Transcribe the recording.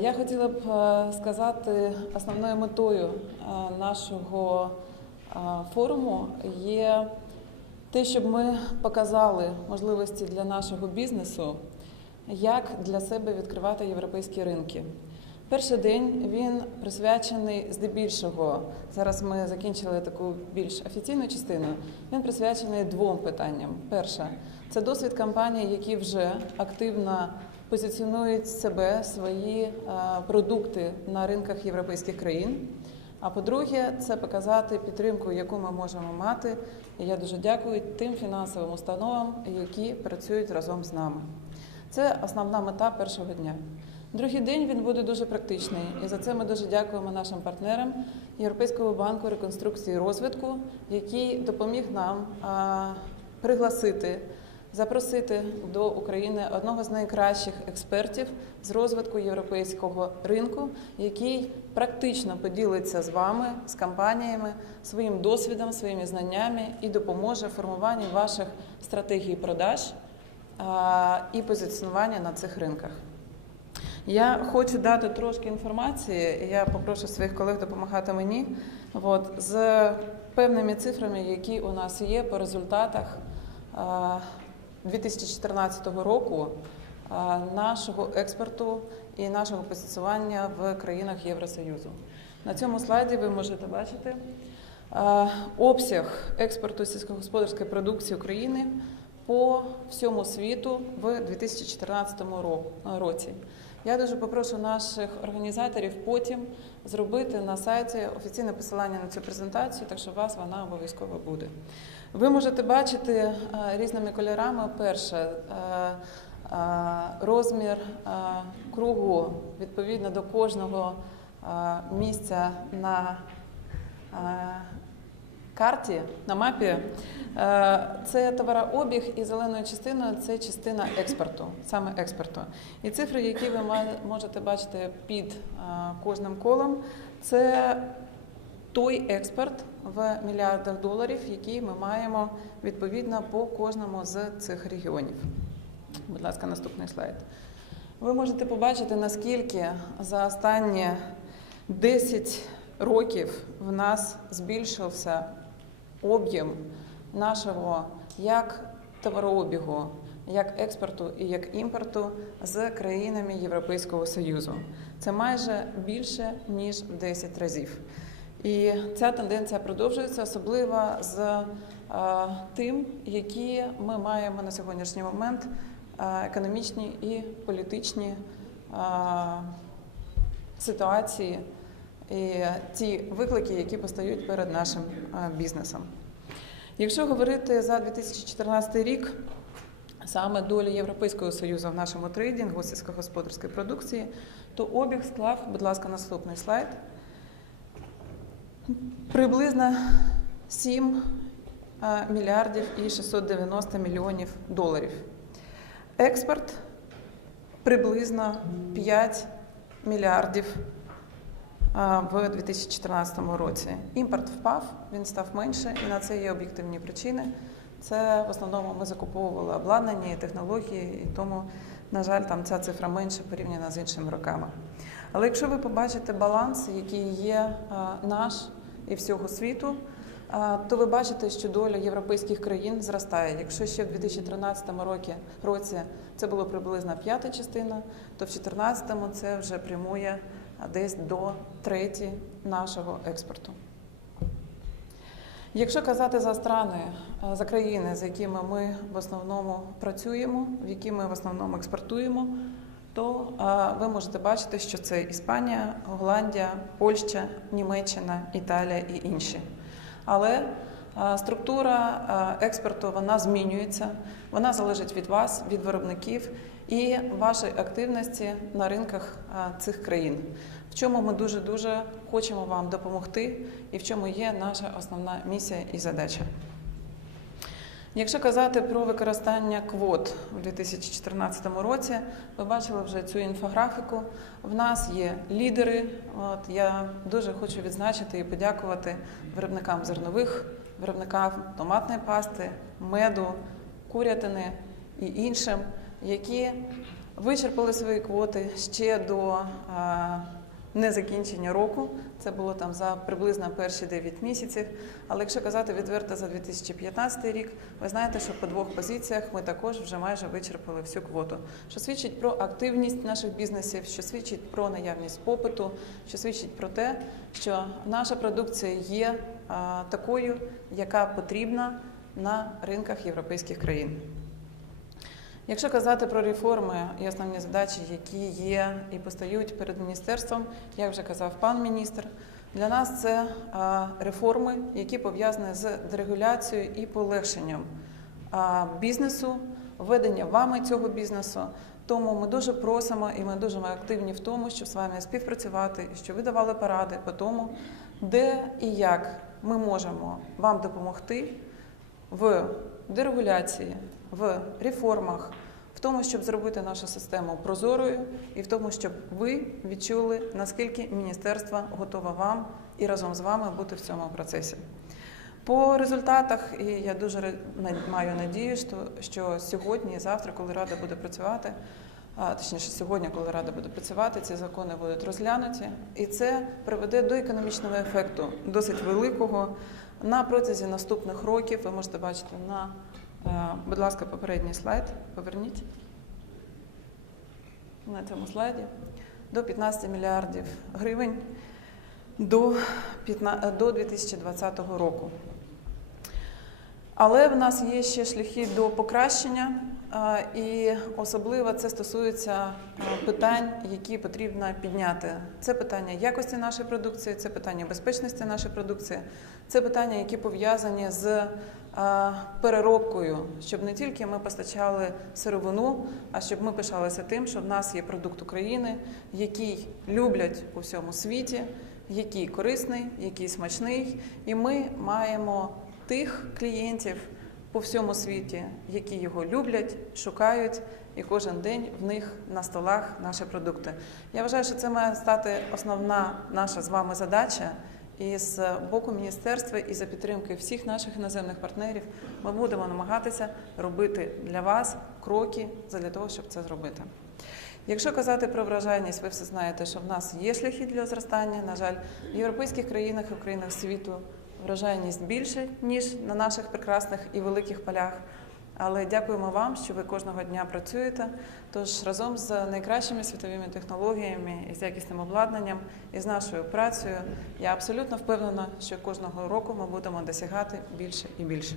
Я хотіла б е, сказати, основною метою е, нашого е, форуму є те, щоб ми показали можливості для нашого бізнесу, як для себе відкривати європейські ринки. Перший день він присвячений здебільшого. Зараз ми закінчили таку більш офіційну частину. Він присвячений двом питанням. Перше це досвід компаній, які вже активно позиціонують себе, свої е, продукти на ринках європейських країн. А по-друге, це показати підтримку, яку ми можемо мати. І я дуже дякую тим фінансовим установам, які працюють разом з нами. Це основна мета першого дня. Другий день він буде дуже практичний, і за це ми дуже дякуємо нашим партнерам Європейського банку реконструкції і розвитку, який допоміг нам а, пригласити, запросити до України одного з найкращих експертів з розвитку європейського ринку, який практично поділиться з вами, з компаніями, своїм досвідом, своїми знаннями і допоможе формуванні ваших стратегій продаж і позиціонування на цих ринках. Я хочу дати трошки інформації. Я попрошу своїх колег допомагати мені. От, з певними цифрами, які у нас є по результатах 2014 року нашого експорту і нашого позиціонування в країнах Євросоюзу. На цьому слайді ви можете бачити обсяг експорту сільськогосподарської продукції України по всьому світу в 2014 році. Я дуже попрошу наших організаторів потім зробити на сайті офіційне посилання на цю презентацію, так що у вас вона обов'язково буде. Ви можете бачити е, різними кольорами. Перше е, е, розмір кругу відповідно до кожного місця на карті, на мапі. Це товарообіг і зеленою частиною це частина експорту, саме експорту. І цифри, які ви можете бачити під кожним колом, це той експорт в мільярдах доларів, який ми маємо відповідно по кожному з цих регіонів. Будь ласка, наступний слайд. Ви можете побачити, наскільки за останні 10 років в нас збільшився об'єм нашого як товарообігу, як експорту і як імпорту з країнами Європейського Союзу. Це майже більше ніж в 10 разів. І ця тенденція продовжується, особливо з е, тим, які ми маємо на сьогоднішній момент е, економічні і політичні е, ситуації і ті виклики, які постають перед нашим бізнесом. Якщо говорити за 2014 рік, саме доля Європейського союзу в нашому трейдингу сільськогосподарської продукції, то обіг склав, будь ласка, наступний слайд. Приблизно 7 е, мільярдів і 690 мільйонів доларів. Експорт приблизно 5 мільярдів в 2014 році. Імпорт впав, він став менше, і на це є об'єктивні причини. Це в основному ми закуповували обладнання і технології, і тому, на жаль, там ця цифра менша порівняно з іншими роками. Але якщо ви побачите баланс, який є наш і всього світу, то ви бачите, що доля європейських країн зростає. Якщо ще в 2013 році, році це було приблизно п'ята частина, то в 2014 це вже прямує десь до треті нашого експорту. Якщо казати за страни, е, за країни, з якими ми в основному працюємо, в які ми в основному експортуємо, то е, ви можете бачити, що це Іспанія, Голландія, Польща, Німеччина, Італія і інші. Але е, структура експорту вона змінюється, вона залежить від вас, від виробників і вашої активності на ринках цих країн. В чому ми дуже дуже хочемо вам допомогти, і в чому є наша основна місія і задача. Якщо казати про використання квот у 2014 році, ви бачили вже цю інфографіку. В нас є лідери. От я дуже хочу відзначити і подякувати виробникам зернових, виробникам томатної пасти, меду, курятини і іншим, які вичерпали свої квоти ще до а, незакінчення року. Це було там за приблизно перші 9 місяців. Але якщо казати відверто за 2015 рік, ви знаєте, що по двох позиціях ми також вже майже вичерпали всю квоту, що свідчить про активність наших бізнесів, що свідчить про наявність попиту, що свідчить про те, що наша продукція є такою, яка потрібна на ринках європейських країн. Якщо казати про реформи і основні задачі, які є і постають перед міністерством, як вже казав пан міністр, для нас це реформи, які пов'язані з дерегуляцією і полегшенням бізнесу, ведення вами цього бізнесу. Тому ми дуже просимо і ми дуже активні в тому, щоб з вами співпрацювати, і щоб ви давали поради по тому, де і як ми можемо вам допомогти в дерегуляції, в реформах, в тому, щоб зробити нашу систему прозорою, і в тому, щоб ви відчули, наскільки міністерство готове вам і разом з вами бути в цьому процесі. По результатах, і я дуже маю надію, що, сьогодні і завтра, коли Рада буде працювати, точніше, сьогодні, коли Рада буде працювати, ці закони будуть розглянуті, і це приведе до економічного ефекту досить великого. На протязі наступних років ви можете бачити на, е, будь ласка, попередній слайд. Поверніть на цьому слайді до 15 мільярдів гривень до, 15, до 2020 року. Але в нас є ще шляхи до покращення, і особливо це стосується питань, які потрібно підняти. Це питання якості нашої продукції, це питання безпечності нашої продукції, це питання, які пов'язані з переробкою, щоб не тільки ми постачали сировину, а щоб ми пишалися тим, що в нас є продукт України, який люблять у всьому світі, який корисний, який смачний, і ми маємо тих клієнтів по всьому світі, які його люблять, шукають, і кожен день в них на столах наші продукти. Я вважаю, що це має стати основна наша з вами задача. І з боку міністерства і за підтримки всіх наших іноземних партнерів ми будемо намагатися робити для вас кроки для того, щоб це зробити. Якщо казати про вражайність, ви все знаєте, що в нас є шляхи для зростання. На жаль, в європейських країнах і країнах світу вражайність більше, ніж на наших прекрасних і великих полях. Але дякуємо вам, що ви кожного дня працюєте. Тож разом з найкращими світовими технологіями і з якісним обладнанням і з нашою працею я абсолютно впевнена, що кожного року ми будемо досягати більше і більше.